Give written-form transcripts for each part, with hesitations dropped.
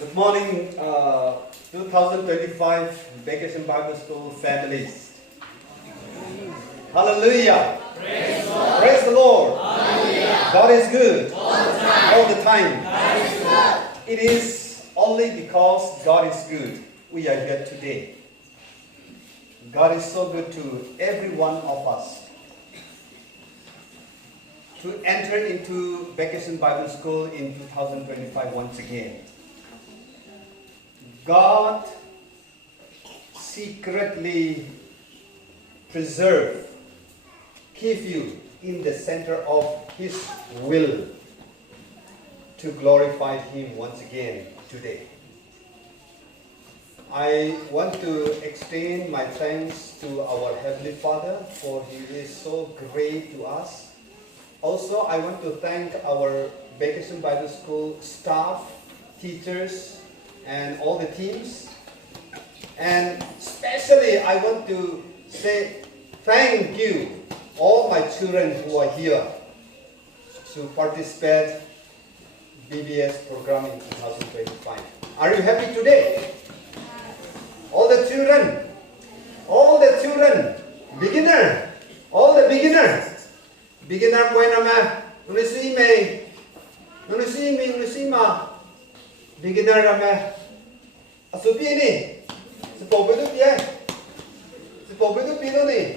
Good morning, 2025 Vacation Bible School families. Hallelujah. Praise the Lord. Praise the Lord. Hallelujah. God is good All the time. God is good. It is only because God is good we are here today. God is so good to every one of us. To enter into Vacation Bible School in 2025 once again. God secretly preserve, keep you in the center of His will to glorify Him once again today. I want to extend my thanks to our Heavenly Father for He is so great to us. Also, I want to thank our Vacation Bible School staff, teachers, and all the teams. And especially I want to say thank you, all my children who are here to participate BBS program in 2025. Are you happy today? All the children, beginner, all the beginner buena nulisima, beginner rame, asupi ni, sepobe tu pino ni,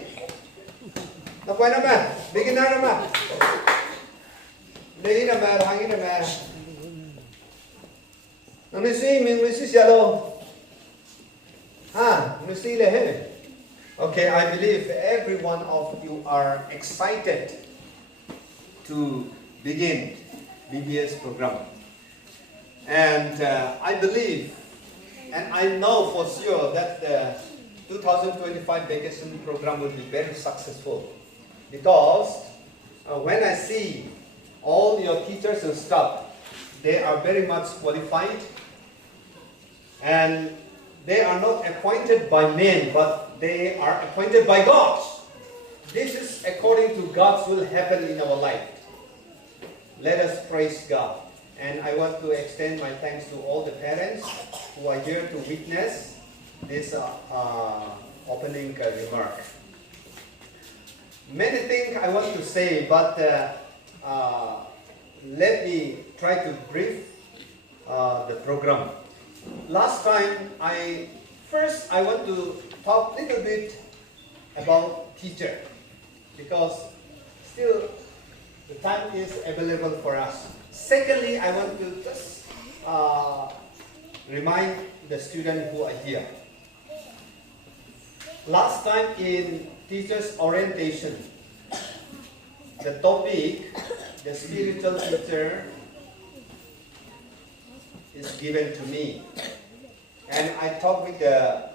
na buena me, beginner rame, hangi rame, nulisi sialo. Okay, I believe every one of you are excited to begin BBS program. And I believe, and I know for sure that the 2025 vacation program will be very successful. Because when I see all your teachers and staff, they are very much qualified. And they are not appointed by men, but they are appointed by God. This is according to God's will happen in our life. Let us praise God. And I want to extend my thanks to all the parents who are here to witness this opening remark. Many things I want to say, but let me try to brief the program. Last time, I want to talk a little bit about teacher, because still the time is available for us. Secondly, I want to just remind the students who are here. Last time in teacher's orientation, the topic, the spiritual teacher, is given to me, and I talked with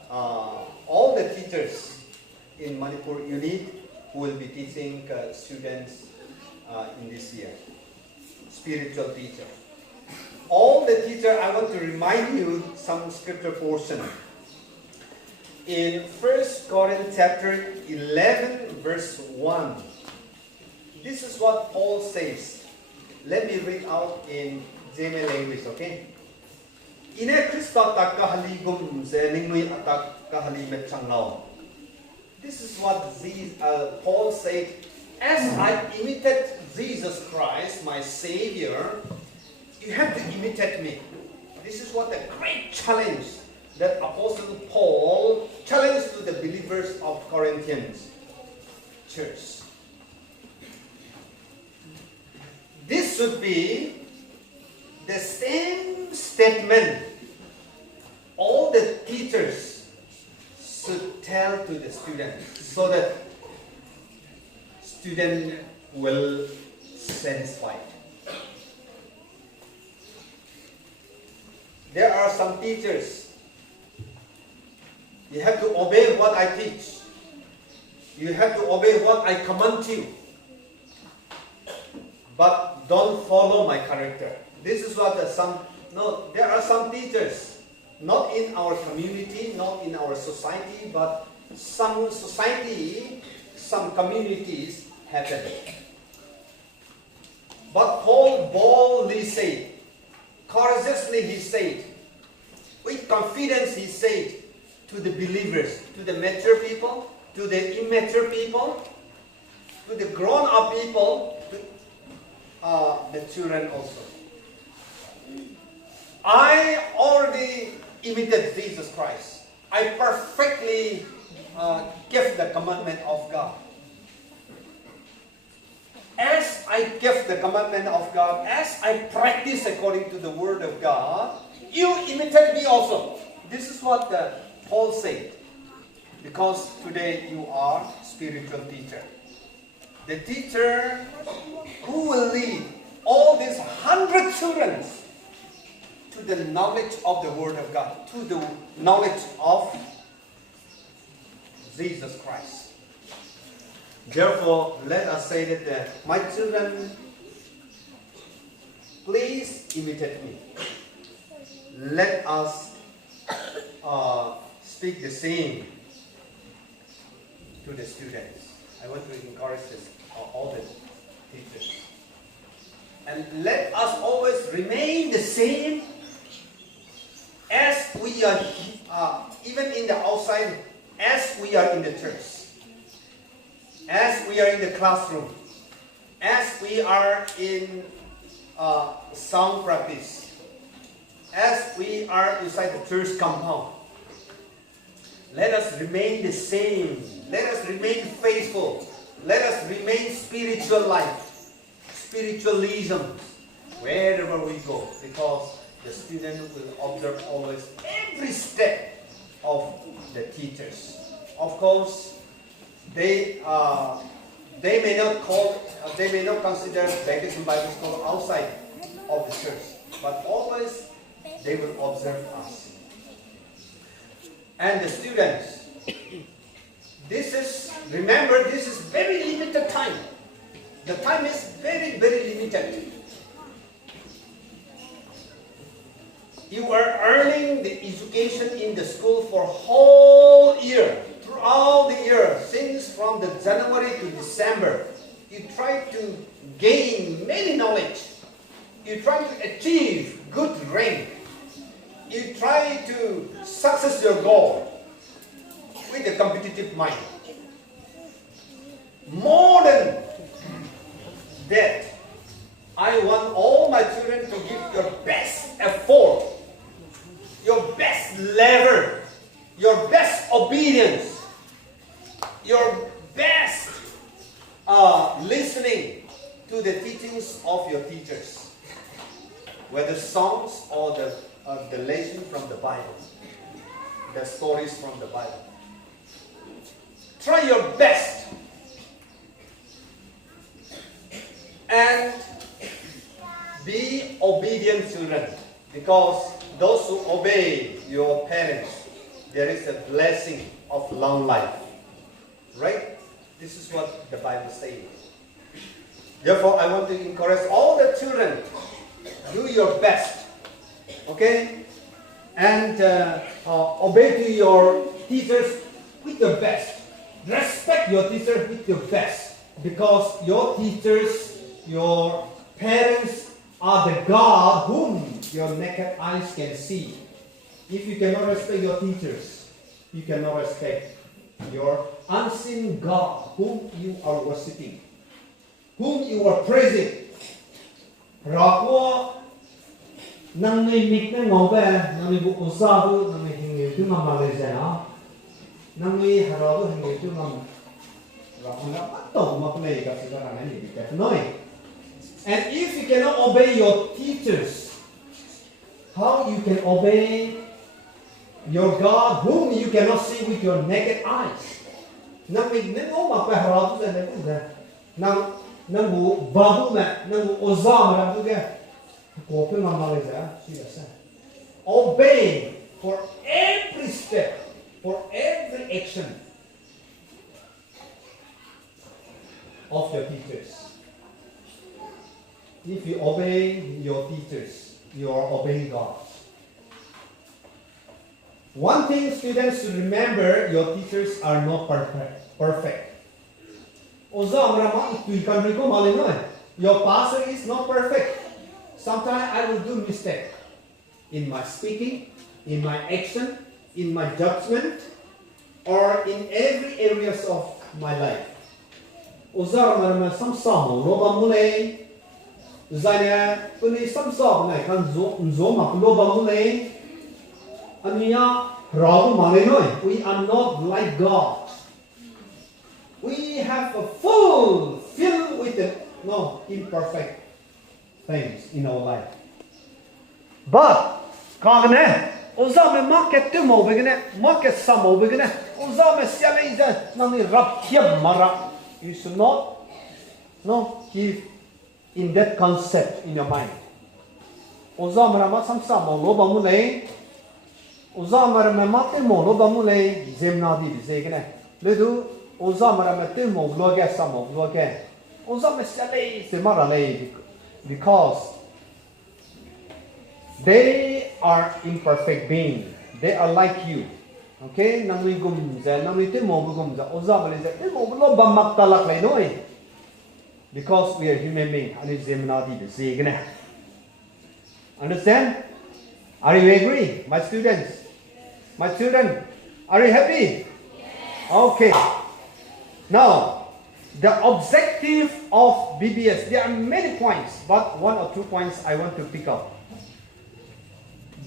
all the teachers in Manipur unit who will be teaching students in this year. Spiritual teacher. All the teacher, I want to remind you some scripture portion. In 1 Corinthians chapter 11 verse 1. This is what Paul says. Let me read out in German language, okay? Ine Christa takahali gum zeningnui atak kahali metchanglao. This is what Paul said. As I imitate Jesus Christ, my Savior, you have to imitate me. This is what the great challenge that Apostle Paul challenged to the believers of Corinthians church. This should be the same statement all the teachers should tell to the students, so that student will satisfied. There are some teachers, you have to obey what I teach. You have to obey what I command you. But don't follow my character. This is what there are some teachers, not in our community, not in our society, but some society, some communities happen. But Paul boldly said, courageously he said, with confidence he said to the believers, to the mature people, to the immature people, to the grown-up people, to the children also. I already imitated Jesus Christ. I perfectly kept the commandment of God. As I kept the commandment of God, as I practice according to the word of God, you imitate me also. This is what Paul said. Because today you are spiritual teacher. The teacher who will lead all these 100 children to the knowledge of the word of God, to the knowledge of Jesus Christ. Therefore, let us say that my children, please imitate me. Let us speak the same to the students. I want to encourage this, all the teachers. And let us always remain the same as we are, even in the outside, as we are in the church. As we are in the classroom, as we are in sound practice, as we are inside the church compound, let us remain the same. Let us remain faithful. Let us remain spiritual life, spiritualism, wherever we go, because the student will observe always every step of the teachers. Of course, they may not consider Vacation Bible School outside of the church, but always they will observe us. And the students, remember, this is very limited time. The time is very, very limited. You are earning the education in the school for whole year. Throughout the year, since from the January to December, you try to gain many knowledge. You try to achieve good rank. You try to success your goal with a competitive mind. More than that, I want all my children to give your best effort, your best level, your best obedience, your best listening to the teachings of your teachers, whether songs or the lesson from the Bible, the stories from the Bible. Try your best and be obedient children, because those who obey your parents, there is a blessing of long life. Right? This is what the Bible says. Therefore, I want to encourage all the children, do your best. Okay? And obey to your teachers with your best. Respect your teachers with your best. Because your teachers, your parents are the God whom your naked eyes can see. If you cannot respect your teachers, you cannot respect your unseen God whom you are worshipping, whom you are praising. Rakwa nang may mik na ngobe nang may bukusabu nang may hingi tu mamalese na nang may harado hingi tu mam rakwa patong maplay kasi karang ani bigat noy. And if you cannot obey your teachers, how you can obey your God whom you cannot see with your naked eyes? Nang may nang mapaharado sa nang nang bu babu na nang ozam na tu ke ko pe mamalese siya. Obey for every step, for every action of your teachers. If you obey your teachers, you are obeying God. One thing students should remember, your teachers are not perfect. Your pastor is not perfect. Sometimes I will do mistake in my speaking, in my action, in my judgment, or in every areas of my life. Uzar marama samsamo no bamule. Zanya kuni samsam này kan zo mak no bamule. Ania rabu malenoi. We are not like God. We have a full filled with the imperfect things in our life. But kagne uzame market tumo begine market samo begine uzame sializa nani raptiam mara. You should not keep in that concept in your mind. Uzame rama samsamo lo bamule uzame rama mate mo lo bamule zemnadi bizegine ledu uzame rama tumo vloge samo vloge uzame sializa mara le because they are imperfect beings. They are like you. Okay? Nangli gumza, nangli timo gumza. Ozabali za timo lo bamak talak lai noi. Because we are human beings. Ani zemnadi de zegna. Understand? Are you agree, my students? My children, are you happy? Yes. Okay. Now, the objective of BBS, there are many points, but 1 or 2 points I want to pick up.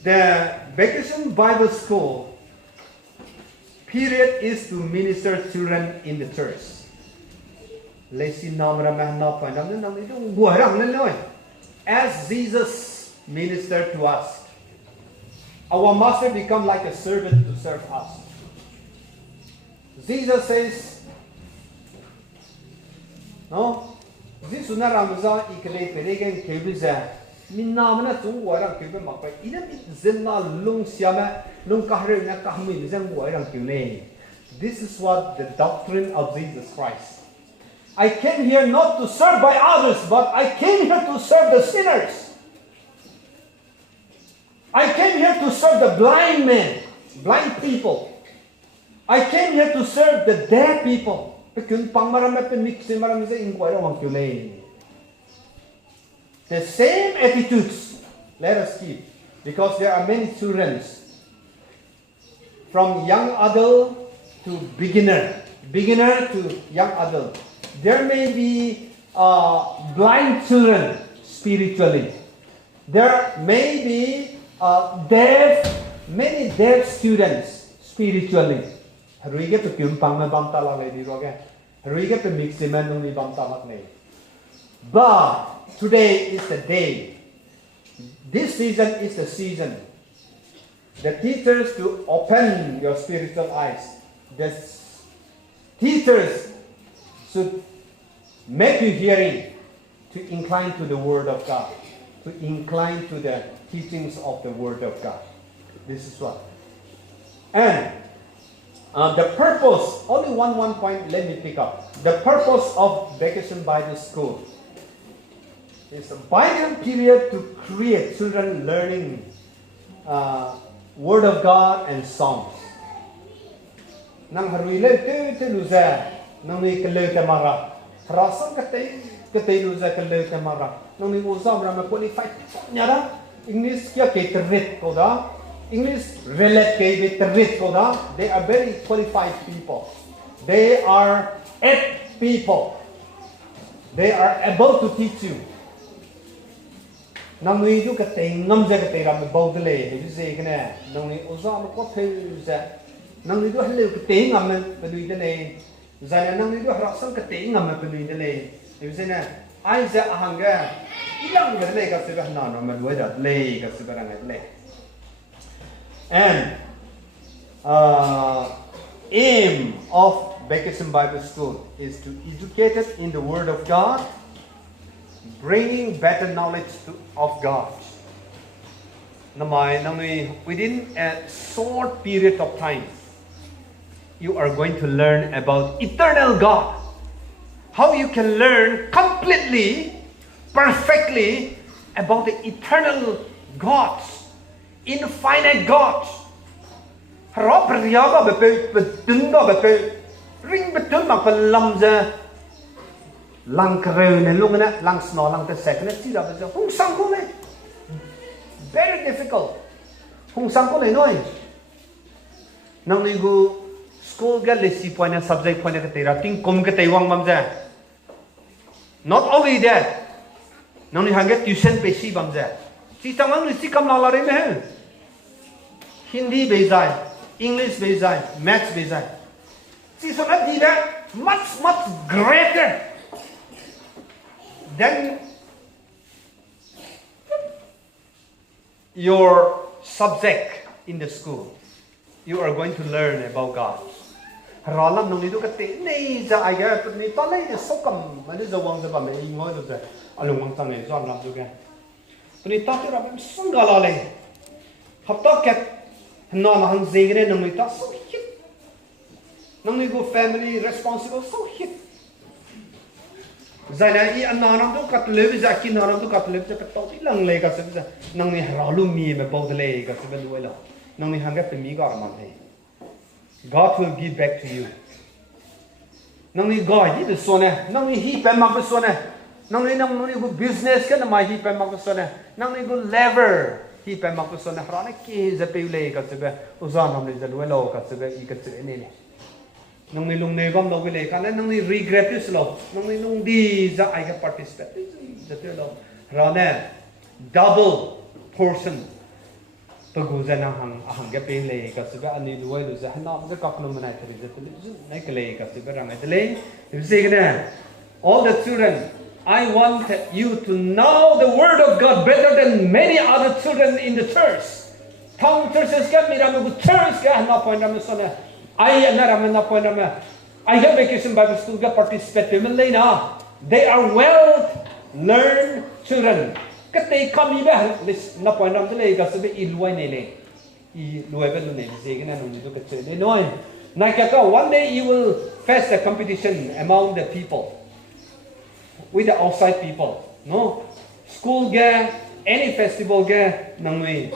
The Vacation Bible School period is to minister children in the church. As Jesus ministered to us, our master become like a servant to serve us. Jesus says, no, this is not Ramazan, Minamana to Warang Cuban Maka, even Zilla Lung Siama, Lung Kahre, Nakahmi, Zen Warang Cune. This is what the doctrine of Jesus Christ. I came here not to serve by others, but I came here to serve the sinners. I came here to serve the blind men, blind people. I came here to serve the dead people. The same attitudes let us keep, because there are many children from young adult to beginner to young adult. There may be blind children spiritually. There may be many deaf students spiritually. But today is the day. This season is the season. The teachers to open your spiritual eyes. The teachers should make you hearing to incline to the Word of God, to incline to the teachings of the Word of God. This is what. And the purpose, only one point, let me pick up. The purpose of Vacation Bible School is a Bible period to create children learning Word of God and songs. Nang haruile te luza, nang ni keleu te mara. Rasam ketei luza keleu te mara. Nang ni uzam rama qualified nyara. English kia ke territ koda. English relate ke territ koda. They are very qualified people. They are apt people. They are able to teach you. Nang ni du ketei ngam ja ketei ram bau de le he se kene. Nang ni uzam ko theu za. Nang ni du heleu ketei ngam pe lui de le. Zana nang ni du rasam ketei ngam pe lui de le. He se na ai za ahanga ilang de le ka se ba na no ma lu da le ka se ba na le. And aim of Vacation Bible School is to educate us in the Word of God, bringing better knowledge of God. Within a short period of time, you are going to learn about eternal God. How you can learn completely, perfectly about the eternal God, infinite God. Very difficult hung sang ko le noi nang ni gu school ga le si point subject point ka te ra ting kom ka te wang bam ja not only that nang ni hang ga tuition pe si bam ja si tang ang ni si kam la la re me Hindi be jai English be jai maths be jai si so na di da much greater than your subject in the school. You are going to learn about God. Ralam nung nidu kate nei ja ai ga ni to lai de sokam ma ni zawang za ba me ngoi do ja alung wang tang nei zon lam du ga ni ta ti ra bam sung ga la le hap to ket no ma hang zeng ne nung ni ta so hit nung ni go family responsible so hit zai i anna nam du kat le ja kin nam du kat le ja ka to ti lang le ka se ja nung ni ra lu mi me bo de le ka se ben du la nung ni hang ga pe mi ga ma the God will give back to you. Nang ni God di so ne, nang ni hi pe mak so ne, nang ni go business ka na mai hi pe mak so ne, nang ni go lever hi pe mak so ne, ra ne ki za pe le ka se be uzan nam ni za lo lo ka se be I ka se ne ne. Nang ni lung ne gam lo le ka nang ni regret is lo, nang ni lung di za ai ka participate za te lo ra ne double portion Pagu za nang hang ga pe le ka se ba ani luai lu za hanam za kak no manai thari za tu nai ka le ka se ba rang le se gna all the children I want you to know the word of God better than many other children in the church thong churches ka miram gu church ka na point ram so na I anara na point ram I have vacation Bible school ga participate men le na they are well learned children ketei kami ba na point ram le ka se be ilwai ne le I luai ba lu ne se ga na nu du ka che le noi na ka ka one day you will face a competition among the people with the outside people no school ga any festival ga nang we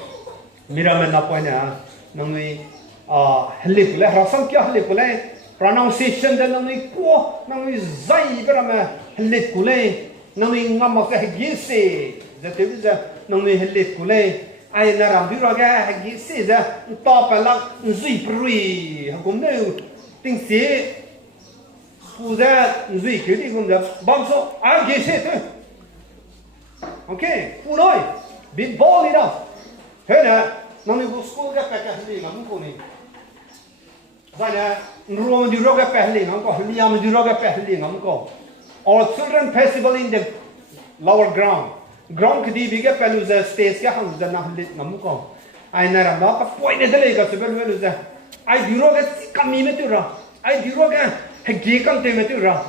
miram na point na nang we hlik le rasam kya hlik le pronunciation da nang we ko nang we zai ba ma hlik le nang we ngam ka gi se the things nong ni helit kule ai na ram bi raga gi se za to pa la zui prui gum ne ting se pu za zui ke di gum da bam so ai gi se te okay pu noi bin bol ida he na nong ni bu school ga ka ka li ngam ko ni za na ro di ro ga pa li ngam ko li am di ro ga pa li ngam ko our children festival in the lower ground ground kidi biga peluza stage ka hang da na lit ngam ko ai na ram ka point de le ka se bel za ai diro ga kami me tu ra ai diro ga ge kam te me tu ra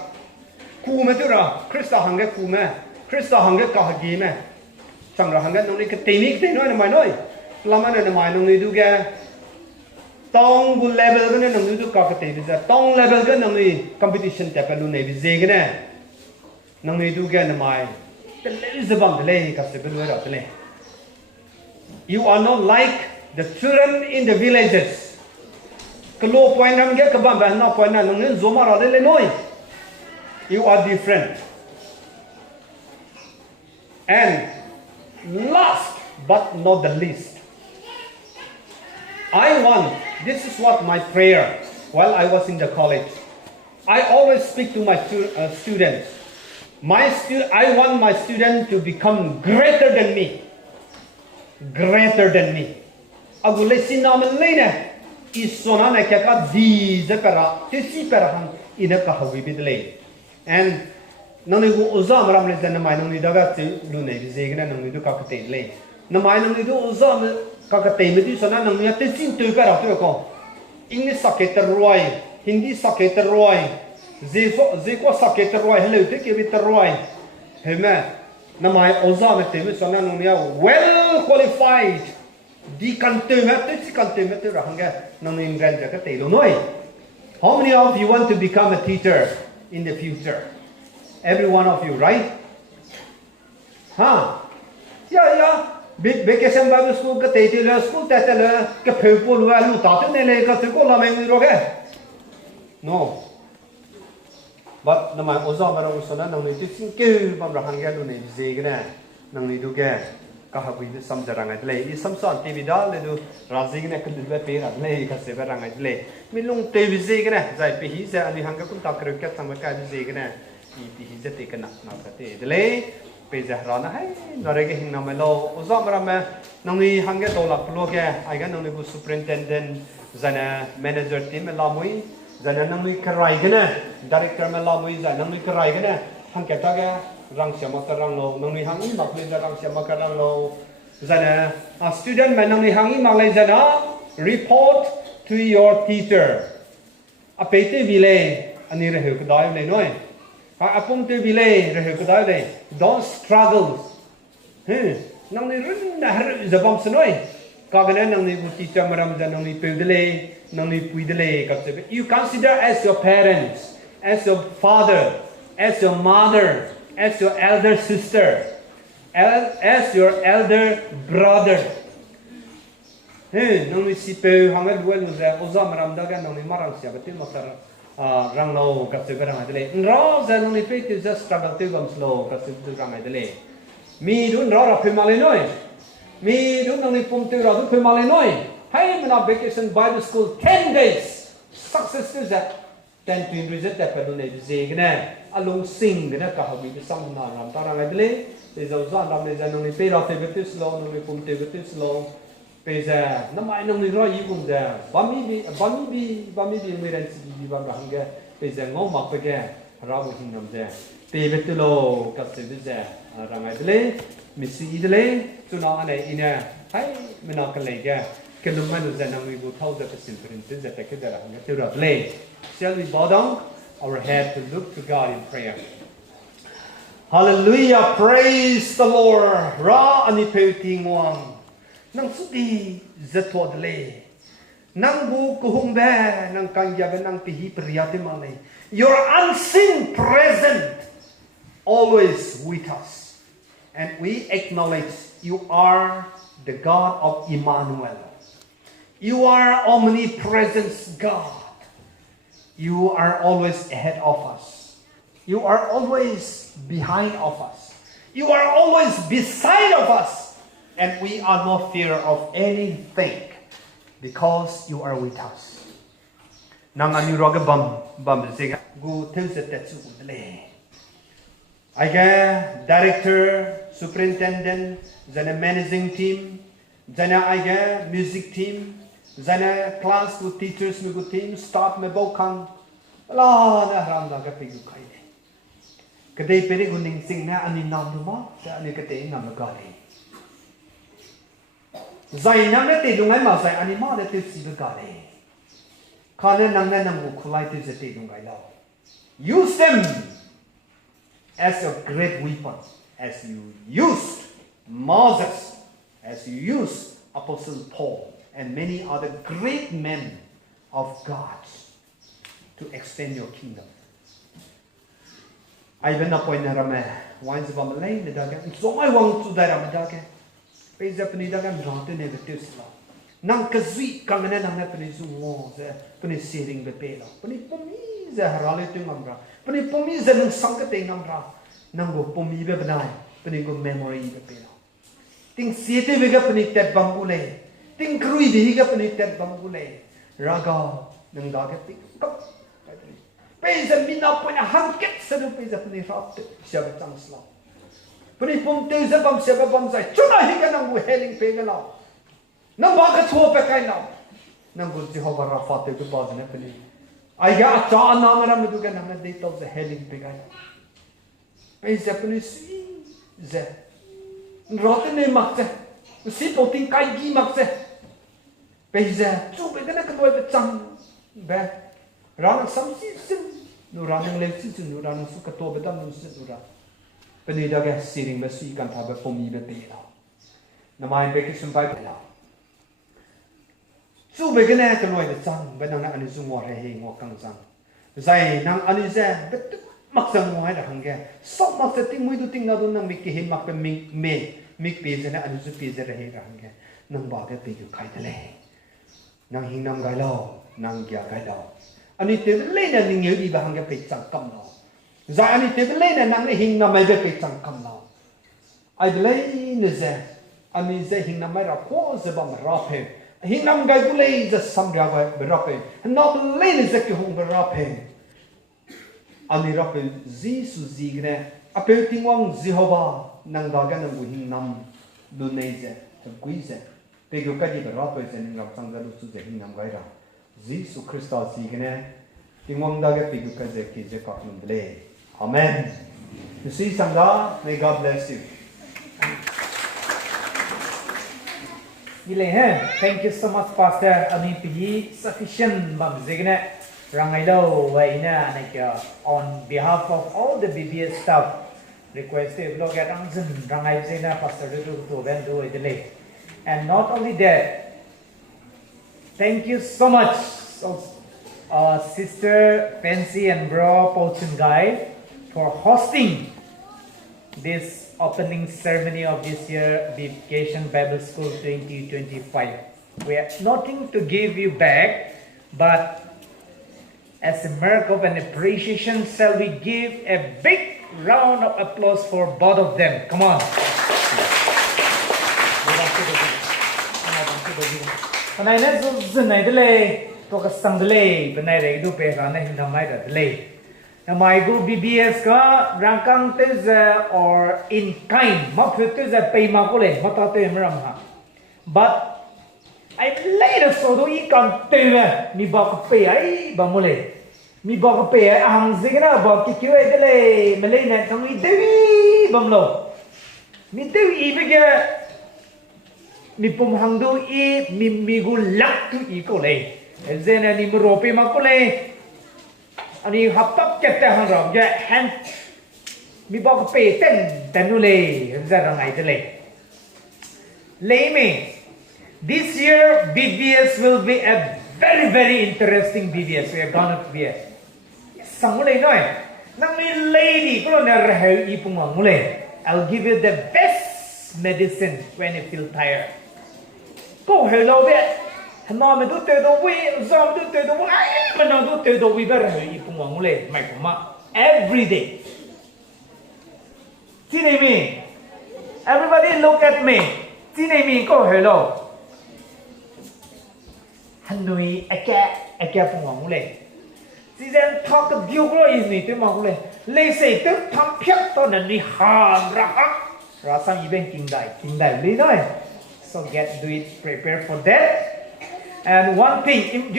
ku me tu ra krista hang ga ku me krista hang ga ka ge me sang ra hang ga nong ni ka te ni te noi na mai noi lama na mai nong ni du ga tong bu level ga nong ni du ka te bi za tong level ga nong ni competition te pelu ne bi ze ga ne nong ni du ga na mai You are not like the children in the villages. Kalau point nam ke kabam bah na point na nungin zoma ra le noi. You are different. And last but not the least, this is what my prayer while I was in the college. I always speak to my students. I want my student to become greater than me. Greater than me. Agule sinaman lena isona na kya ka di zakara tisi parahan ina ka hawi bidle. And nani go uzam ram le na mai nani daga te lu ne bi zegna nani do ka ka te le. Na mai nani do uzam ka ka te me di sona nani te sin tu ka ra to ko. English saketer roi, Hindi saketer roi. Zeko saketer roi heleu te ke bit roi. Hema na mai uzam te me sona nani well qualified. Di kante mete si kante mete rahanga nang ingran ja ka te lo noi. How many of you want to become a teacher in the future? Every one of you, right? Huh? Yeah. Vacation Bible school ka te le school te le ka phepol wa lu ta te ne le ka se ko la me ro ge. No. But na mai oza ma ro so na nang ni ti sin ke bam rahanga lu ne je ge na nang ni du ge kahawi du sam jarangai le I sam son TV da le du razi ne kan du pe ra le ka se barangai le mi lung TV je ke na zai pe hi ja ani hang ka kun ta kre ka sam ka je ke na I pe hi je te ka na ka te le pe ja ra na hai no re ke hing na me lo o za mara me nang ni hang ke to la lo ke ai ga nang ni bu superintendent zana manager team la mui zana nang ni karai ke na director me la mui zana nang ni karai ke na hang ke ta ke rang siama ka rang lo nang ni hang I mak le rang siama ka rang lo zana a student man nang ni hang I mak le zana report to your teacher a pe te vi le ani re he ka dai le noi ha apong te vi le re he ka dai le don't struggle nang ni run na har za bam snoi ka ga nang ni bu teacher maram zana nang ni pe de le nang ni pui de le ka se you consider as your parents as your father as your mother as your elder sister, as your elder brother. Nong ni si pe hangal duel nu za oza maram daga nong ni marang sia betul makar rang lo kat se rang adele. Nro za nong ni pe tu za struggle tu gam slow kat se rang adele. Mi dun ro ra pe male noi. Mi dun nong ni pum tu ra du pe male noi. Hai mena vacation Bible school 10 days. Success tu za 10 to visit that pe ne ze gna. Along sing gana kahawi di sam na ram tarang adele te zau zan ram le janong ni pe ra te betu slow nong ni pum te betu slow pe za namai nong ni ro yi kum za bami bi mi ran si bi ba rang ga pe za ngom mak pe ga ra bu hin nam za te betu lo ka se bi za rang adele mi si idele tu na ane ina hai mena ka le ga ke lu man za nong ni bu thau za pe sin prin za te ke da rang ga te ra le shall we bow down our head to look to God in prayer. Hallelujah, praise the Lord. Ra ani peuting wang. Nang sudi zatwa dele. Nang bu kuhung be nang kangya be nang pihi priyate male. Your unseen present always with us. And we acknowledge you are the God of Emmanuel. You are omnipresent God. You are always ahead of us. You are always behind of us. You are always beside of us. And we are no fear of anything because you are with us. Nang anu roga bam zinga gu tense tetsu le. I get director, superintendent, zana managing team, zana I get music team. Zana class with teachers me good team staff me bokang la na ram da ka pe gu khai de kadai pere gu ning sing na ani nam du ma ta ani kadai nam ga le zai nam ne te dung ai ma zai ani ma de te si ga le kha ne nang na nang gu khulai te te dung ai la use them as a great weapon as you used Moses as you used Apostle Paul and many other great men of God to extend your kingdom. I been up when Rame, wines of Amalay, the Dagan, so I want to die on the Dagan. Pays up in the Dagan, not in the Tusla. Nankazui, coming in and happening to war, Penny searing the pale. Penny Pomis, a haralating umbra. Penny Pomis and Sankating umbra. Nango Pomi Benai, Penny good memory the pale. Think Siete Vega Penny Ted Bambule. Ting krui di higa penitet bambule raga nang daga tik kap peza mina punya hangket sedu peza peni rat siapa cang sla peni pom te za bam siapa bam sai chuna higa nang bu heling pega la nang ba ka chua pe kai na nang gu ji hoba rafa te ku ba ne peni ai ga cha na mara me du ga nang de to za heling pega peza peni si za rot ne mak za si poting kai gi mak za bây giờ chú bây giờ nó cái đôi vật trăng bé ra nó sắm xí xí nó ra nó lên xí xí nó ra nó suy cái to bây giờ nó xí nó ra bây giờ cái xí riêng bây suy can thà bây phong mi bây tê nào nằm ai bây cái sum bài bây nào chú bây giờ này cái đôi vật trăng bây giờ nó anh dùng ngõ hay ngõ căng trăng dày năng anh sẽ bây mặc rằng ngõ hay là hàng cái sắp mặc sẽ tiếng mũi tu tiếng nào tu năng mình cái hình mặc cái mình bây giờ này anh dùng bây giờ là hay là hàng cái năng bảo cái bây giờ khai thế này nang hing nam gai lo nang kya gai lo ani te le na ning yu di ba hang ke pe chang kam lo za ani te le na nang le hing nam mai be pe chang kam lo ai le ne ze Ami ze hename ra ko ze bam rape. Henam gai gulei ze samria gai rape. Not lane ze ki hong rape. Ami rape Jisu zigne. Apel tingwang Jehovah nang daga nang henam lunei ze. Gui ze. Pegu ka di rape ze nang sang za lu su ze henam gai ra. Jisu Christa zigne. Tingwang daga pegu ka ze ki ze ka ble. Amen. You see Sangha, may God bless you. Thank you so much, Pastor. Ami pigi sufficient bam zigne rangailo waina like on behalf of all the BBS staff requested look at angzin rangai zina Pastor to vendo idele. And not only that, thank you so much, Sister Fancy and Bro Pochungai, for hosting this opening ceremony of this year Vacation Bible School 2025. We have nothing to give you back, but as a mark of an appreciation, shall we give a big round of applause for both of them? Come on. My go BBS ka rangkang teza or in kind ma teza pay ma ko le mata te mram ha, but I later so do I kan teza mi ba ko pay ai ba mo le mi ba ko pay ang zigna ba ki kyo e le mele na tong I dewi bam lo mi dewi I bege mi pum hang do I mi gu lak tu I ko le zena ni mo rope ma ko le ani hapap ketei hang ram je hand mi ba ko pe ten nu le za rangai de le me this year BBS will be a very interesting BBS. We are gonna be sang le noi nang ni lady ko na rahai I pung ang le. I'll give you the best medicine when you feel tired. Go hello be hename do te do we zam do te do ai mana do te do we ber I pung ang le mai ko ma every day. See me, everybody look at me. See me, go hello. Hanui aka pung ang le. See then talk the bugle is ni te ma le. Le say te tham phiat to na ni han ra ha. Ra sang even king dai le noi. So do it, prepare for that. And one thing, we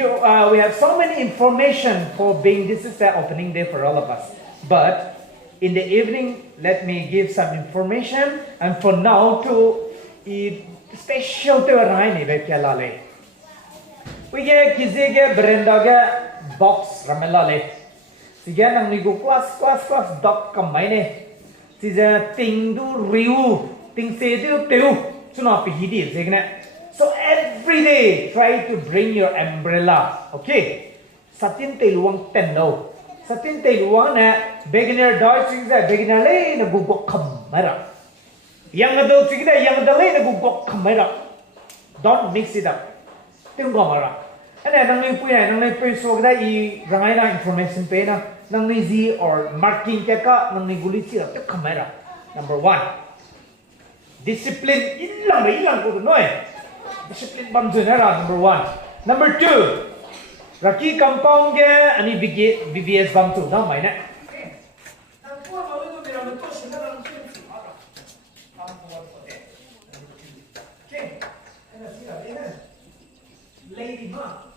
have so many information for being, this is the opening day for all of us. But in the evening, let me give some information. And for now, to special to Raini Bekalale. We get Kizige Brendaga box Ramelale. Sigan ang nigo kwas dot combine. Siza ting do riu, ting se do teu. Sunapi hidi zigne. So every day, try to bring your umbrella. Okay? Satin te luang tendo. Satin te luang na beginner Deutsch is beginner le na gugok kamera. Young adult is young adult le na gugok kamera. Don't mix it up. Tinggo mara. And then nang puya nang puy so gda I rangai na information pe na nang Z or marking ke ka nang guli sira te kamera. Number 1. Discipline ilang ko no eh. Discipline banjunera number 1. Number 2. Raki compound ge ani BBS bam tu na mai na. Lady ma.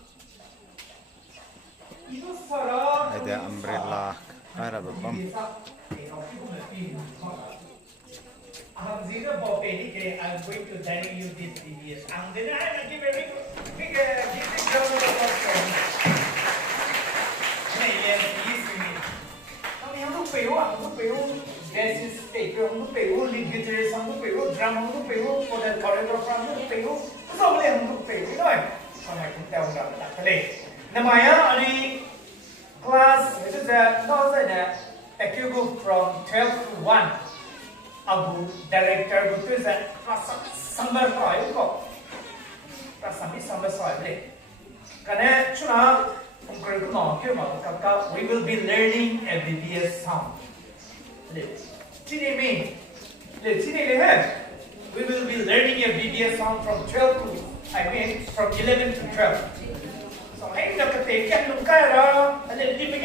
Itu sara. Ada umbrella. Ada bam. I'm going to tell you this BBS. I'm going to give a big round of applause for me. Yes, me. I'm going to pay you. This is paper. I'm going to pay you. Lead guitarist. I'm going to pay you. Drum. I'm going to pay you. For the choreographer. I'm going to pay you. So I'm going to pay you. I'm going to tell you that today. Namaya ani class. This is a kecheugaibe from 12 to 1. Abu director buku is summer soil ko. Rasami summer soil le. Karena cuma umkir ko no kyo ma kaka we will be learning a BBS sound. Le. Sini me. Le sini le hai. We will be learning a hear song from 12 to, from 11 to 12. So, hey, look at the cat, look at